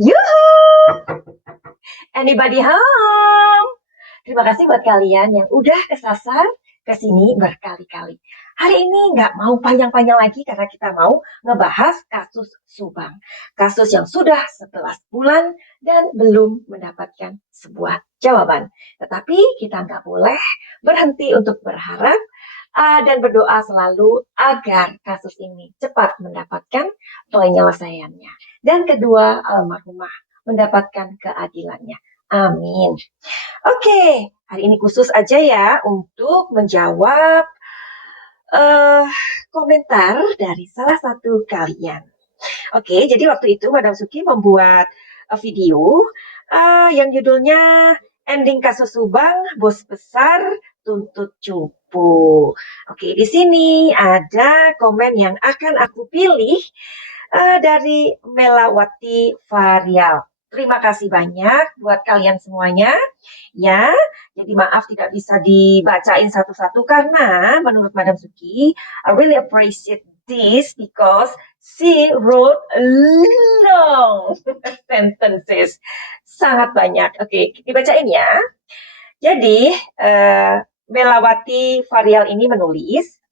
Yuhu! Anybody home? Terima kasih buat kalian yang udah kesasar ke sini berkali-kali. Hari ini nggak mau panjang-panjang lagi karena kita mau ngebahas kasus Subang. Kasus yang sudah 11 bulan dan belum mendapatkan sebuah jawaban. Tetapi kita nggak boleh berhenti untuk berharap dan berdoa selalu agar kasus ini cepat mendapatkan penyelesaiannya. Dan kedua, almarhumah mendapatkan keadilannya. Amin. Oke, hari ini khusus aja ya untuk menjawab uh, komentar dari salah satu kalian. Oke, jadi waktu itu Madam Suki membuat video yang judulnya Ending Kasus Subang, Bos Besar Tuntut Cupu. Oke, di sini ada komen yang akan aku pilih dari Melawati Varial. Terima kasih banyak buat kalian semuanya. Ya, jadi maaf tidak bisa dibacain satu-satu karena menurut Madam Suki, I really appreciate this because she wrote long sentences. Sangat banyak. Oke, dibacain ya. Jadi, Melawati Varial ini menulis,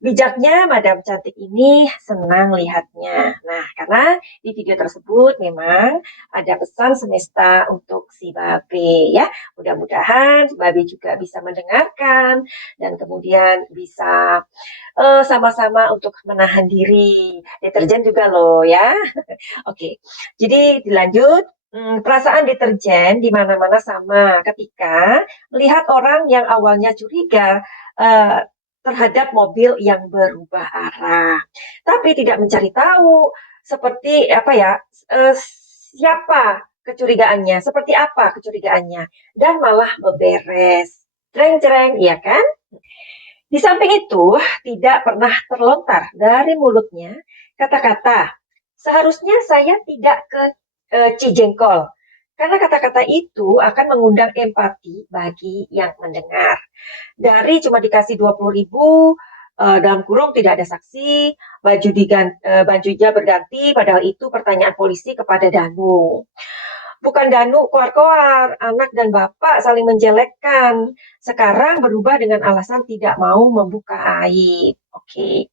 bijaknya Madam Cantik ini senang lihatnya. Nah, karena di video tersebut memang ada pesan semesta untuk si Babe ya. Mudah-mudahan si Babe juga bisa mendengarkan dan kemudian bisa sama-sama untuk menahan diri. Deterjen juga loh ya. Oke, jadi dilanjut. Perasaan deterjen di mana-mana sama ketika melihat orang yang awalnya curiga terhadap mobil yang berubah arah, tapi tidak mencari tahu seperti apa ya, siapa kecurigaannya, seperti apa kecurigaannya, dan malah beberes. Cereng-cereng, iya kan? Di samping itu, tidak pernah terlontar dari mulutnya kata-kata, seharusnya saya tidak ke Cijengkol, karena kata-kata itu akan mengundang empati bagi yang mendengar. Dari cuma dikasih 20.000, dalam kurung tidak ada saksi, bajunya berganti, padahal itu pertanyaan polisi kepada Danu. Bukan Danu koar-koar, anak dan bapak saling menjelekkan. Sekarang berubah dengan alasan tidak mau membuka aib. Oke.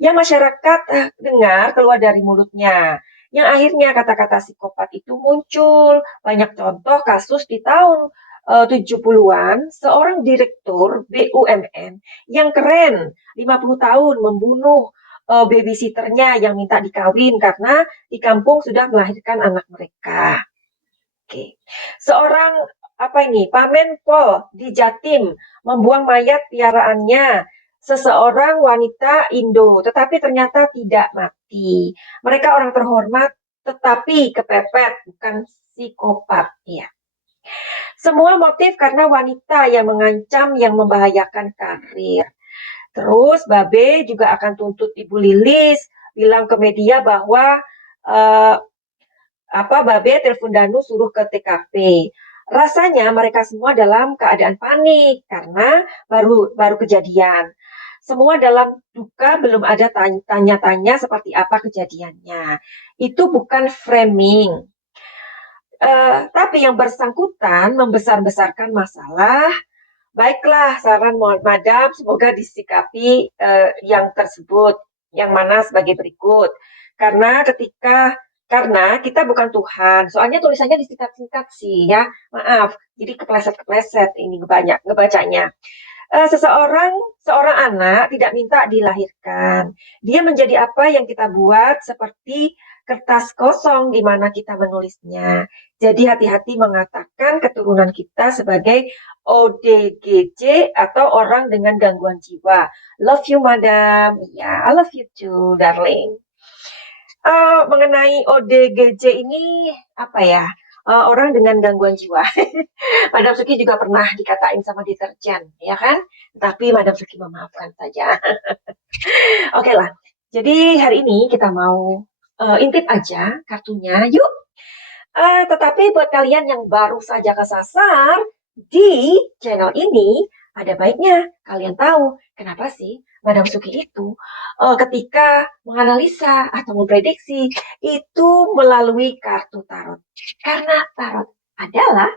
Yang masyarakat dengar keluar dari mulutnya. Yang akhirnya kata-kata psikopat itu muncul. Banyak contoh kasus di tahun 70-an, seorang direktur BUMN yang keren, 50 tahun membunuh babysitternya yang minta dikawin karena di kampung sudah melahirkan anak mereka. Oke. Seorang Pamen Pol di Jatim membuang mayat piaraannya seseorang wanita Indo, tetapi ternyata tidak mati. Mereka orang terhormat, tetapi kepepet, bukan psikopat. Ya. Semua motif karena wanita yang mengancam, yang membahayakan karir. Terus Babe juga akan tuntut Ibu Lilis, bilang ke media bahwa Babe telepon Danu suruh ke TKP. Rasanya mereka semua dalam keadaan panik karena baru kejadian. Semua dalam duka, belum ada tanya-tanya seperti apa kejadiannya. Itu bukan framing. Tapi yang bersangkutan membesar-besarkan masalah. Baiklah, saran Madam semoga disikapi yang tersebut, yang mana sebagai berikut. Karena kita bukan Tuhan, soalnya tulisannya disingkat-singkat sih ya, maaf, jadi kepleset-kepleset ini ngebacanya. Seorang anak tidak minta dilahirkan. Dia menjadi apa yang kita buat seperti kertas kosong di mana kita menulisnya. Jadi hati-hati mengatakan keturunan kita sebagai ODGJ atau orang dengan gangguan jiwa. Love you, Madam. Ya, I love you too, darling. Mengenai ODGJ ini apa ya? Orang dengan gangguan jiwa. Madam Suki juga pernah dikatain sama deterjen, ya kan? Tapi Madam Suki memaafkan saja. Oke lah. Jadi hari ini kita mau intip aja kartunya. Yuk. Tetapi buat kalian yang baru saja kesasar di channel ini, ada baiknya kalian tahu kenapa sih Madam Suki itu ketika menganalisa atau memprediksi itu melalui kartu tarot. Karena tarot adalah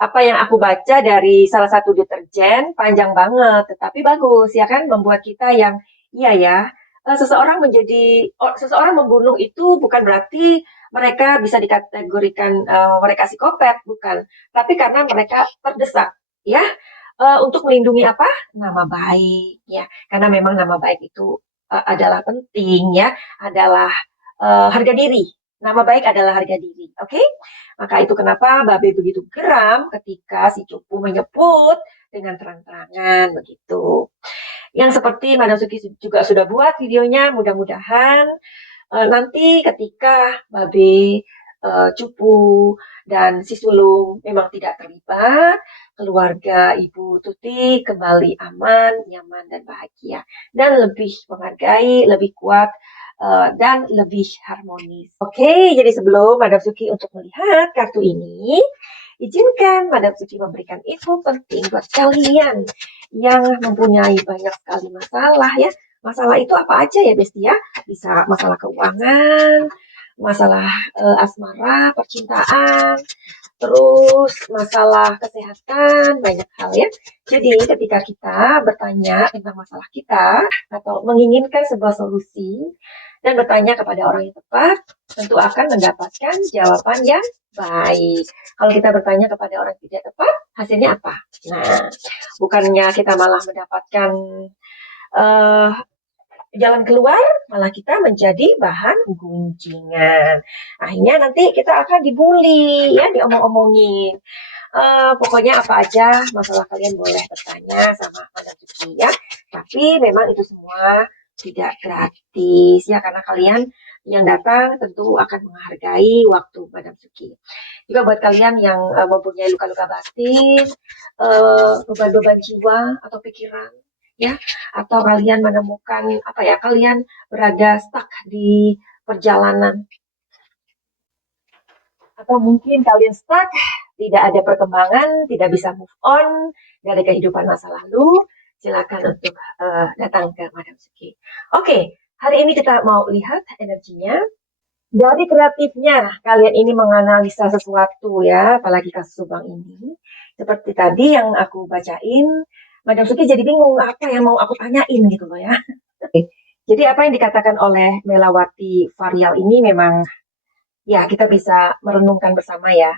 apa yang aku baca dari salah satu deterjen, panjang banget, tetapi bagus ya kan, membuat kita yang iya ya, seseorang membunuh itu bukan berarti mereka bisa dikategorikan mereka psikopat, bukan, tapi karena mereka terdesak ya, untuk melindungi apa? Nama baik ya, karena memang nama baik itu adalah penting ya, adalah harga diri. Nama baik adalah harga diri, oke? Maka itu kenapa Babe begitu geram ketika si Cupu menyebut dengan terang-terangan begitu. Yang seperti Madam Suki juga sudah buat videonya, mudah-mudahan nanti ketika Babe, Cupu, dan si Sulung memang tidak terlibat, keluarga Ibu Tuti kembali aman, nyaman, dan bahagia. Dan lebih menghargai, lebih kuat, dan lebih harmonis. Oke, jadi sebelum Madam Suki untuk melihat kartu ini, izinkan Madam Suki memberikan info penting buat kalian yang mempunyai banyak sekali masalah ya. Masalah itu apa aja ya Besti ya? Bisa masalah keuangan, masalah asmara, percintaan, terus masalah kesehatan, banyak hal ya. Jadi ketika kita bertanya tentang masalah kita atau menginginkan sebuah solusi dan bertanya kepada orang yang tepat, tentu akan mendapatkan jawaban yang baik. Kalau kita bertanya kepada orang yang tidak tepat, hasilnya apa? Nah, bukannya kita malah mendapatkan uh, jalan keluar, malah kita menjadi bahan gunjingan. Akhirnya nanti kita akan dibully, ya, diomong-omongin. Pokoknya apa aja masalah kalian boleh bertanya sama Madam Suki ya. Tapi memang itu semua tidak gratis ya, karena kalian yang datang tentu akan menghargai waktu Madam Suki. Juga buat kalian yang mempunyai luka-luka batin, beban-beban jiwa atau pikiran, ya, atau kalian menemukan apa ya, kalian berada stuck di perjalanan, atau mungkin kalian stuck, tidak ada perkembangan, tidak bisa move on dari kehidupan masa lalu, silakan untuk datang ke Madam Suki. Oke, hari ini kita mau lihat energinya. Dari kreatifnya, kalian ini menganalisa sesuatu ya, apalagi kasus Subang ini. Seperti tadi yang aku bacain, Madam Suki jadi bingung apa yang mau aku tanyain gitu loh ya. Jadi apa yang dikatakan oleh Melawati Varial ini memang ya kita bisa merenungkan bersama ya.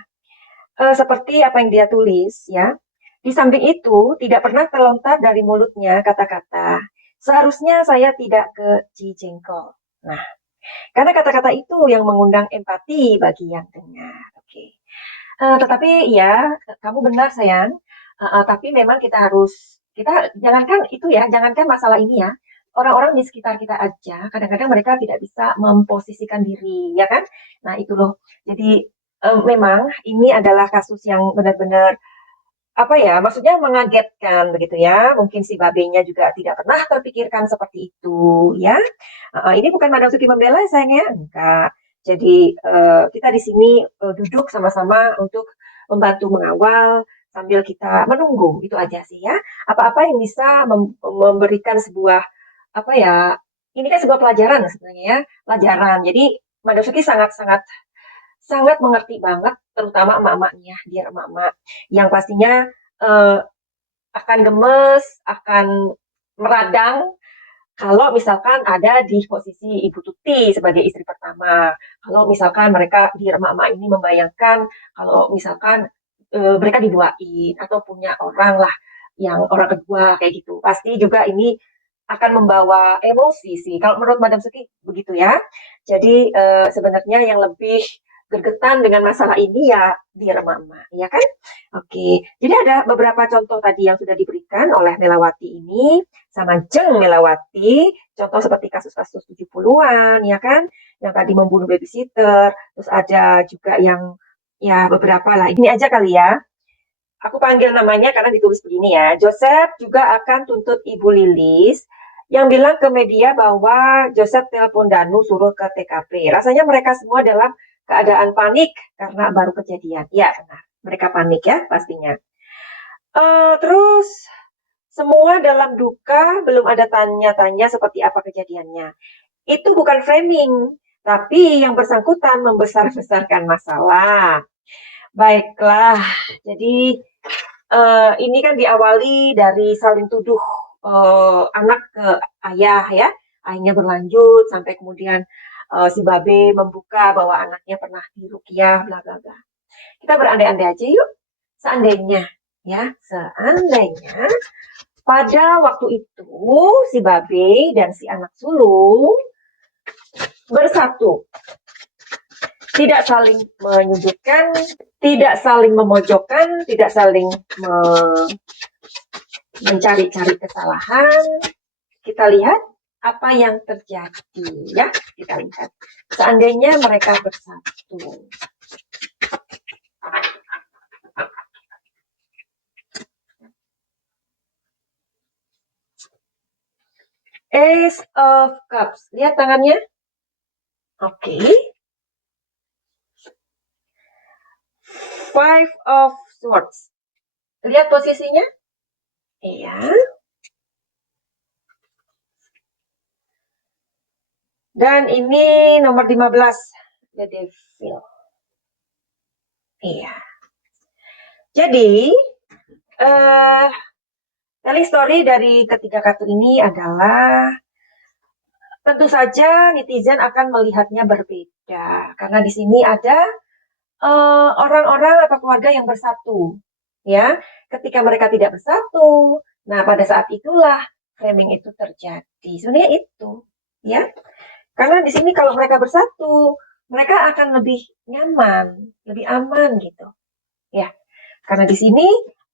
Seperti apa yang dia tulis ya. Di samping itu tidak pernah terlontar dari mulutnya kata-kata, seharusnya saya tidak ke Cijengkol. Nah, karena kata-kata itu yang mengundang empati bagi yang dengar. Oke. Tetapi ya, kamu benar sayang. Tapi memang kita jangankan itu ya, jangankan masalah ini ya. Orang-orang di sekitar kita aja, kadang-kadang mereka tidak bisa memposisikan diri, ya kan? Nah itu loh. Jadi memang ini adalah kasus yang benar-benar apa ya, maksudnya mengagetkan begitu ya. Mungkin si babenya juga tidak pernah terpikirkan seperti itu ya. Ini bukan Madam Suki membela sayangnya, enggak. Jadi kita di sini duduk sama-sama untuk membantu mengawal sambil kita menunggu, itu aja sih ya. Apa-apa yang bisa memberikan sebuah apa ya? Ini kan sebuah pelajaran sebenarnya ya, pelajaran. Jadi Madam Suki sangat-sangat sangat mengerti banget, terutama emak-emaknya, dia emak-emak yang pastinya uh, akan gemes, akan meradang kalau misalkan ada di posisi Ibu Tuti sebagai istri pertama. Kalau misalkan mereka di emak-emak ini membayangkan kalau misalkan mereka diduain atau punya orang lah yang orang kedua kayak gitu. Pasti juga ini akan membawa emosi sih. Kalau menurut Madam Suki begitu ya. Jadi sebenarnya yang lebih gergetan dengan masalah ini ya biar emak-emak, ya kan? Oke, jadi ada beberapa contoh tadi yang sudah diberikan oleh Melawati ini sama Jeng Melawati, contoh seperti kasus-kasus 70-an, ya kan? Yang tadi membunuh babysitter, terus ada juga yang ya beberapa lah. Ini aja kali ya. Aku panggil namanya karena ditulis begini ya. Joseph juga akan tuntut Ibu Lilis yang bilang ke media bahwa Joseph telepon Danu suruh ke TKP. Rasanya mereka semua dalam keadaan panik karena baru kejadian. Ya, benar. Mereka panik ya pastinya. Terus semua dalam duka, belum ada tanya-tanya seperti apa kejadiannya. Itu bukan framing, tapi yang bersangkutan membesar-besarkan masalah. Baiklah, jadi ini kan diawali dari saling tuduh anak ke ayah ya. Ayahnya berlanjut sampai kemudian si Babe membuka bahwa anaknya pernah diruqyah, bla bla bla. Kita berandai-andai aja yuk. Seandainya pada waktu itu si Babe dan si anak sulung bersatu, tidak saling menyudutkan, tidak saling memojokkan, tidak saling mencari-cari kesalahan. Kita lihat apa yang terjadi ya. Kita lihat. Seandainya mereka bersatu. Ace of Cups. Lihat tangannya. Oke. Five of Swords. Lihat posisinya. Iya. Dan ini nomor 15. The Devil. Iya. Jadi, telling story dari ketiga kartu ini adalah tentu saja netizen akan melihatnya berbeda karena di sini ada orang-orang atau keluarga yang bersatu, ya. Ketika mereka tidak bersatu, nah pada saat itulah framing itu terjadi. Sebenarnya itu, ya. Karena di sini kalau mereka bersatu, mereka akan lebih nyaman, lebih aman gitu, ya. Karena di sini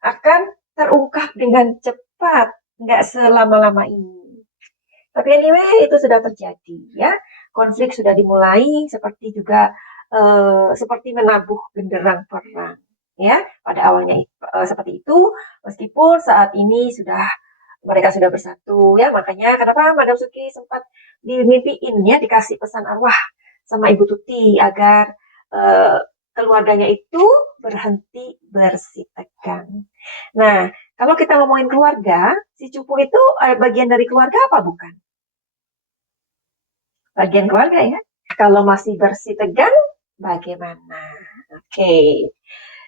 akan terungkap dengan cepat, nggak selama-lama ini. Tapi anyway, itu sudah terjadi ya. Konflik sudah dimulai, seperti juga seperti menabuh genderang perang. Ya, pada awalnya seperti itu, meskipun saat ini mereka sudah bersatu ya. Makanya kenapa Madam Suki sempat dimimpiin ya, dikasih pesan arwah sama Ibu Tuti agar keluarganya itu berhenti bersitegang. Nah, kalau kita ngomongin keluarga, si cupu itu bagian dari keluarga apa bukan? Bagian keluarga ya. Kalau masih bersitegang, bagaimana? Oke.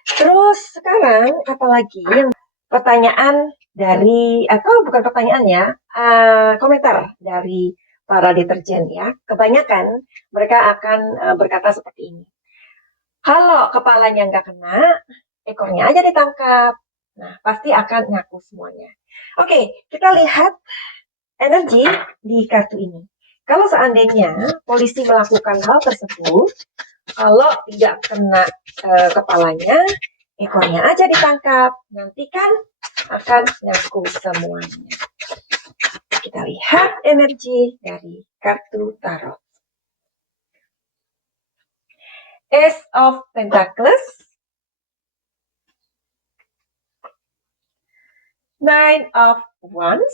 Terus sekarang apalagi yang pertanyaan dari, atau bukan pertanyaan ya, komentar dari para deterjen ya. Kebanyakan mereka akan berkata seperti ini. Kalau kepalanya nggak kena, ekornya aja ditangkap. Nah, pasti akan ngaku semuanya. Oke, kita lihat energi di kartu ini. Kalau seandainya polisi melakukan hal tersebut, kalau tidak kena kepalanya, ekornya aja ditangkap. Nanti kan akan ngaku semuanya. Kita lihat energi dari kartu tarot. Ace of Pentacles, Nine of Wands,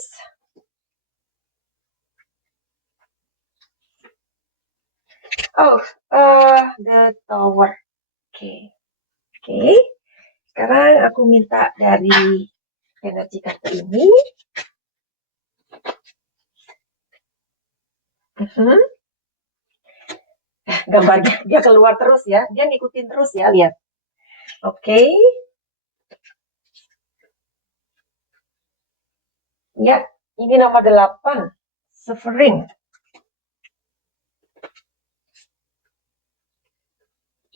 the Tower. Oke. Sekarang aku minta dari energi kartu ini. Gambarnya dia keluar terus ya, dia ngikutin terus ya, lihat. Oke. Ya, ini nomor 8, Suffering.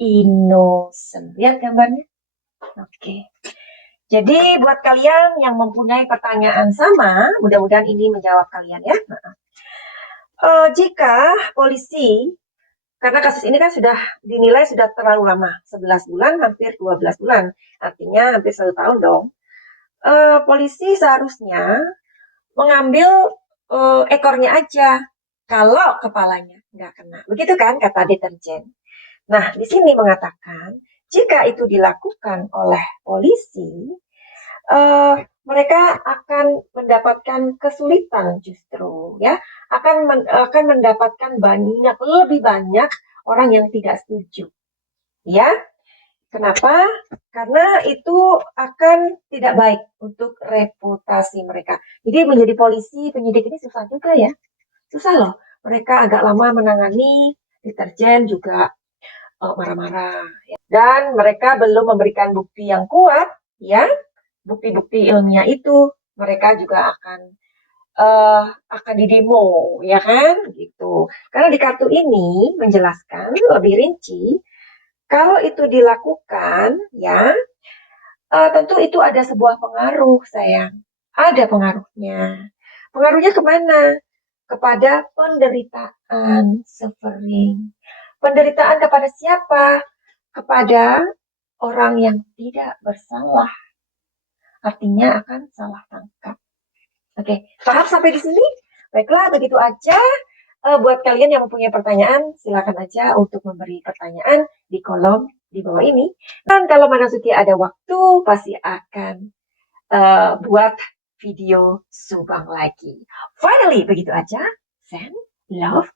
Innocent. Lihat gambarnya. Oke. Jadi buat kalian yang mempunyai pertanyaan sama, mudah-mudahan ini menjawab kalian ya. Jika polisi Karena kasus ini kan sudah dinilai sudah terlalu lama, 11 bulan, hampir 12 bulan. Artinya hampir 1 tahun dong. Polisi seharusnya mengambil ekornya aja, kalau kepalanya nggak kena. Begitu kan kata deterjen. Nah, di sini mengatakan, jika itu dilakukan oleh polisi, mereka akan mendapatkan kesulitan justru, ya, akan mendapatkan lebih banyak orang yang tidak setuju, ya. Kenapa? Karena itu akan tidak baik untuk reputasi mereka. Jadi menjadi polisi, penyidik ini susah juga ya. Susah loh. Mereka agak lama menangani, deterjen juga marah-marah. Ya. Dan mereka belum memberikan bukti yang kuat, ya. Bukti-bukti ilmiah itu mereka juga akan didemo, ya kan? Gitu. Karena di kartu ini menjelaskan lebih rinci kalau itu dilakukan, ya, tentu itu ada sebuah pengaruh, sayang. Ada pengaruhnya. Pengaruhnya kemana? Kepada penderitaan, suffering. Penderitaan kepada siapa? Kepada orang yang tidak bersalah. Artinya akan salah tangkap. Oke, paham sampai di sini? Baiklah, begitu aja. Buat kalian yang mempunyai pertanyaan, silakan aja untuk memberi pertanyaan di kolom di bawah ini. Dan kalau Manasuki ada waktu, pasti akan buat video Subang lagi. Finally, begitu aja. Send love